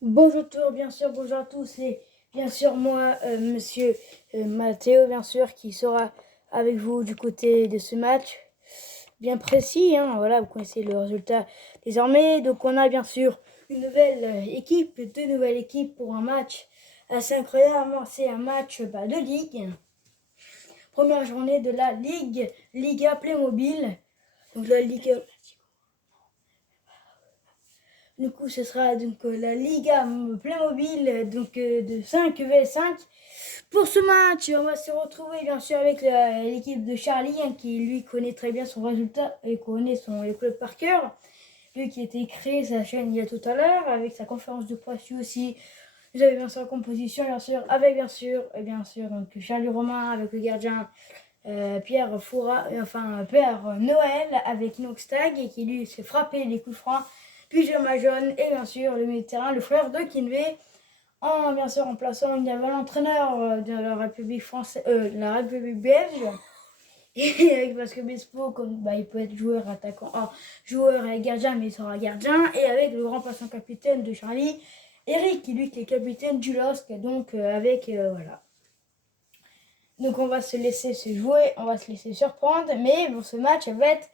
Bonjour à tous, bien sûr, bonjour à tous et bien sûr moi, monsieur Mathéo, bien sûr, qui sera avec vous du côté de ce match bien précis, hein, voilà, vous connaissez le résultat désormais. Donc on a bien sûr une nouvelle équipe, deux nouvelles équipes pour un match assez incroyable. C'est un match de ligue, première journée de la Liga Playmobil, donc la Ligue. Du coup, ce sera donc la Liga Playmobil de 5v5. Pour ce match, on va se retrouver bien sûr avec l'équipe de Charlie, hein, qui lui connaît très bien son résultat et connaît le club par cœur. Lui qui a été créé sa chaîne il y a tout à l'heure, avec sa conférence de presse aussi. Vous avez bien sûr la composition, bien sûr, avec bien sûr donc Charlie Romain, avec le gardien Pierre Foura, Père Noël, avec Inoxtag, et qui lui s'est frappé les coups francs. Pyjama jaune, et bien sûr le milieu de terrain, le frère de Kinvey, bien sûr en plaçant l'entraîneur de la République française, la République belge. Et avec parce que Bespo, comme il peut être joueur, attaquant, joueur et gardien, mais il sera gardien. Et avec le remplaçant capitaine de Charlie, Eric, qui lui qui est capitaine du LOSC. Donc voilà. Donc on va se laisser se jouer, on va se laisser surprendre. Mais bon, ce match va être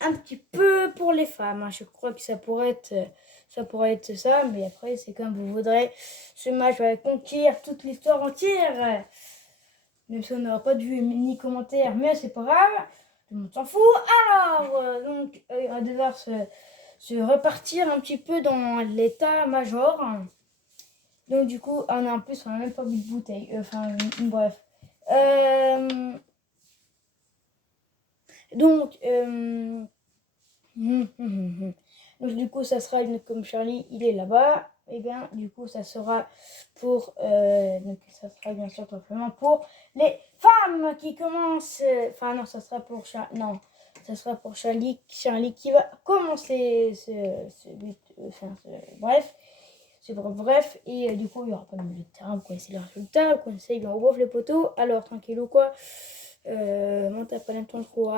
un petit peu pour les femmes, hein. Je crois que ça pourrait être ça, mais après c'est comme vous voudrez. Ce match va conquérir toute l'histoire entière. Même si on n'aura pas de vue ni commentaires, mais c'est pas grave, tout le monde s'en fout. Alors, on va devoir se repartir un petit peu dans l'état-major. Donc du coup, on a même pas vu de bouteille. Bref. Donc, donc du coup, ça sera comme Charlie, il est là-bas. Et bien, du coup, ça sera pour, donc ça sera bien sûr tout simplement pour les femmes qui commencent. Enfin non, ça sera pour Charlie qui va commencer bref. Et du coup, il n'y aura pas de milieu de terrain. Vous connaissez les résultats, vous connaissez, on ouvre les poteaux. Alors tranquille ou quoi, monte à pas longtemps trop.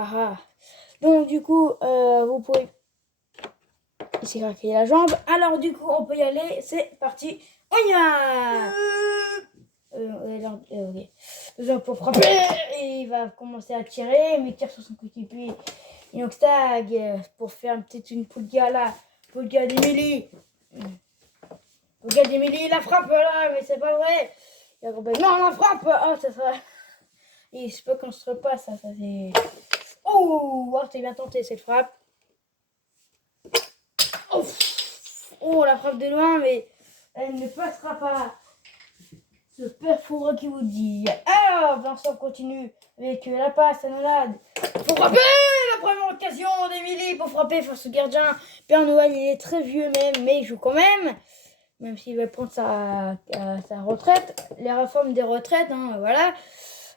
Donc du coup, vous pouvez ici craquer la jambe. Alors du coup, on peut y aller. C'est parti. On y va. Ok. Pour frapper, et il va commencer à tirer, mais il tire sur son coéquipier Inoxtag pour faire peut-être une poulga là. Poulga d'Emily. Poulga d'Emily, la frappe là, mais c'est pas vrai. Non, la frappe. Oh, ça sera. Et je sais pas qu'on se repasse, ça c'est. Oh, t'es bien tenté cette frappe. Oh, la frappe de loin, mais elle ne passera pas. Ce père Foura qui vous dit. Alors, Vincent continue avec la passe à Nolade. Pour frapper la première occasion d'Emilie pour frapper face au gardien. Père Noël, il est très vieux même, mais il joue quand même. Même s'il va prendre sa retraite. Les réformes des retraites, hein, voilà.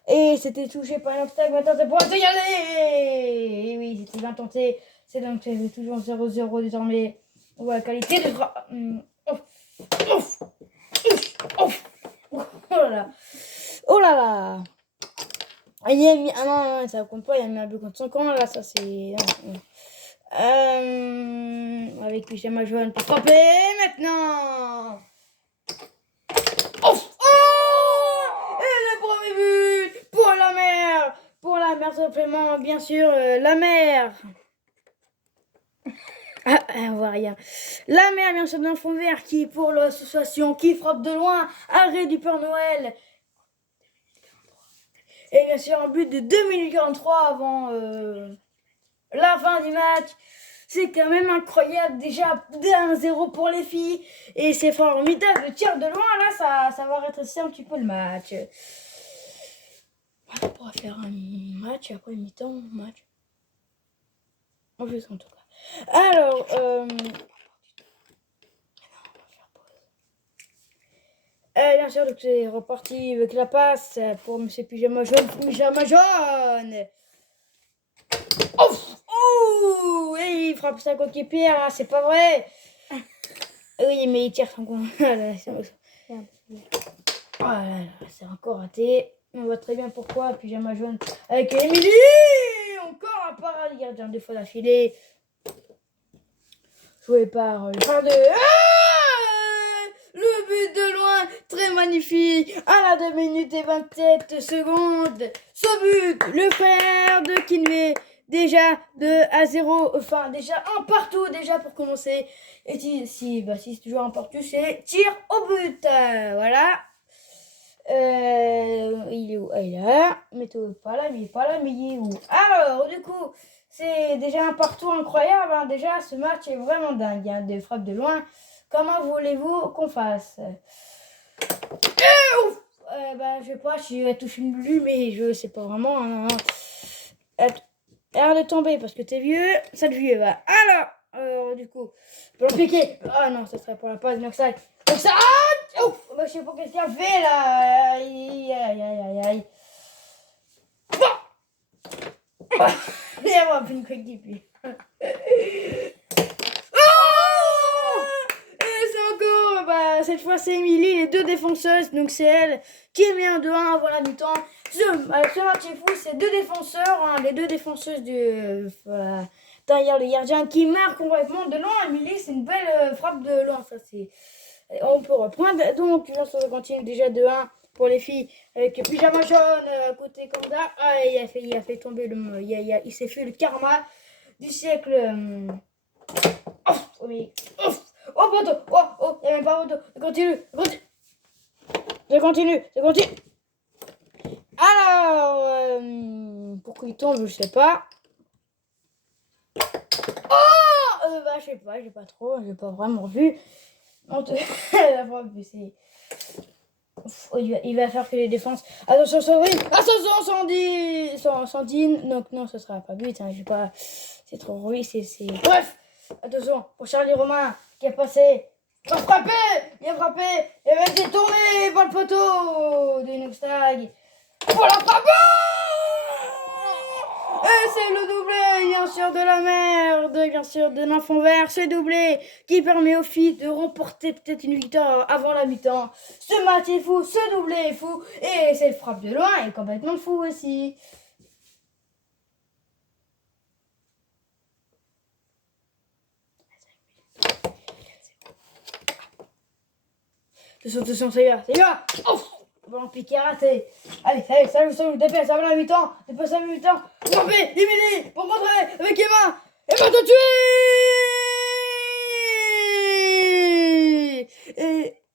Et c'était touché par un obstacle. Maintenant, c'est pour y aller. Et oui, c'était bien tenté. C'est donc toujours 0-0 désormais. On voit la qualité de frappe. Oh là là. Oh là là. Il a mis. Ah non, ça compte pas. Il a mis un but contre son camp. Là, ça c'est. Avec Pyjama jaune pour frapper maintenant. Oh, et le premier but pour la mer. Pour la mer, simplement, bien sûr, la mer. On voit rien. La mer, bien sûr, d'un fond vert qui, pour l'association, qui frappe de loin. Arrêt du Père Noël. Et bien sûr, un but de 2 minutes 43 avant la fin du match. C'est quand même incroyable. Déjà 1-0 pour les filles. Et c'est formidable. Le tir de loin, là, ça va rétrécir un petit peu le match. On pourra faire un match après mi-temps. Match. En plus, en tout cas. Alors, bien sûr, donc c'est reparti avec la passe pour M. Pyjama jaune. Pyjama jaune. Oh, et il frappe sa coéquipière, hein, c'est pas vrai. Oui, mais il tire son con. Oh là là, c'est encore raté. On voit très bien pourquoi. Pyjama jaune avec Émilie. Encore un parade gardien 2 fois d'affilée. Joué par le frère de... le magnifique. À la 2 minutes et 27 secondes. Ce but, le frère de Kinvey. Déjà 2-0. Enfin, déjà un partout déjà pour commencer. Et si c'est toujours un partout, c'est tir au but. Voilà. Il est où? Ah, il est là. Mais pas là, mais il est pas là, mais il est où? Alors, du coup, c'est déjà un partout incroyable. Hein. Déjà, ce match est vraiment dingue. Hein. Des frappes de loin. Comment voulez-vous qu'on fasse? Je sais pas si elle touche une blue, mais je sais pas vraiment. Hein. Arrête de tomber parce que t'es vieux. Ça te vieux, va. Alors, du coup, pour le piquer. Ah non, ça serait pour la passe. Donc ça. Oh, je sais pas qu'est-ce qu'il a fait là. Aïe, aïe, aïe, aïe. Bon. Il y a une coéquipier. Cette fois c'est Émilie, les deux défenseuses, donc c'est elle qui est mis un 2-1 avant la mi-temps. Ce match est fou, c'est deux défenseurs, hein, les deux défenseuses derrière le gardien qui marquent complètement de loin. Émilie, c'est une belle frappe de loin, ça c'est. On peut reprendre, donc ça continue déjà 2-1 pour les filles avec pyjama jaune côté comme ça. Ah, il a fait tomber il s'est fait le karma du siècle. Oh, poteau! Oh, il n'y a même pas poteau. Je continue. Alors, pourquoi il tombe, je sais pas. Oh! Je sais pas, j'ai pas vraiment vu. Il va faire que les défenses. Attention, Sandine. Donc, non, ce sera pas but. Hein, j'ai pas. C'est trop rude. Bref! Attention, pour Charlie Romain qui est passé. Il a frappé, et même été tourné par le poteau de Inoxtag. Pour la frappe. Et c'est le doublé, bien sûr, de la merde, bien sûr, de l'enfant vert. Ce doublé qui permet aux filles de remporter peut-être une victoire avant la mi-temps. Ce match est fou, ce doublé est fou. Et cette frappe de loin est complètement fou aussi. Attention, ça y va. Oh, bon, piqué raté. Allez, salut, dépêche, avant la mi-temps. Dépêche à la mi-temps. Frappé, Émilie, pour contrer avec Emma. Emma te tuer.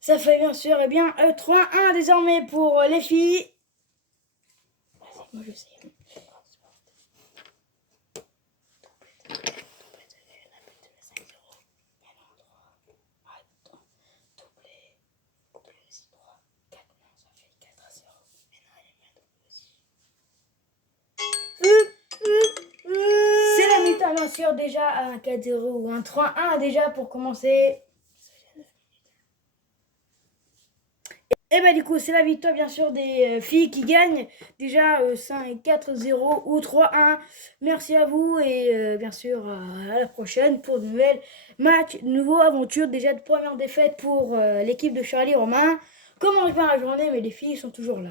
Ça fait bien sûr, 3-1 désormais pour les filles. Moi je sais. C'est la mi-temps bien sûr déjà à un 4-0 ou un 3-1 déjà pour commencer. Et du coup c'est la victoire bien sûr des filles qui gagnent déjà 5-4-0 ou 3-1. Merci à vous et bien sûr à la prochaine pour de nouvelles matchs, de nouveaux aventures. Déjà de première défaite pour l'équipe de Charlie Romain. Comment on va la journée, mais les filles sont toujours là.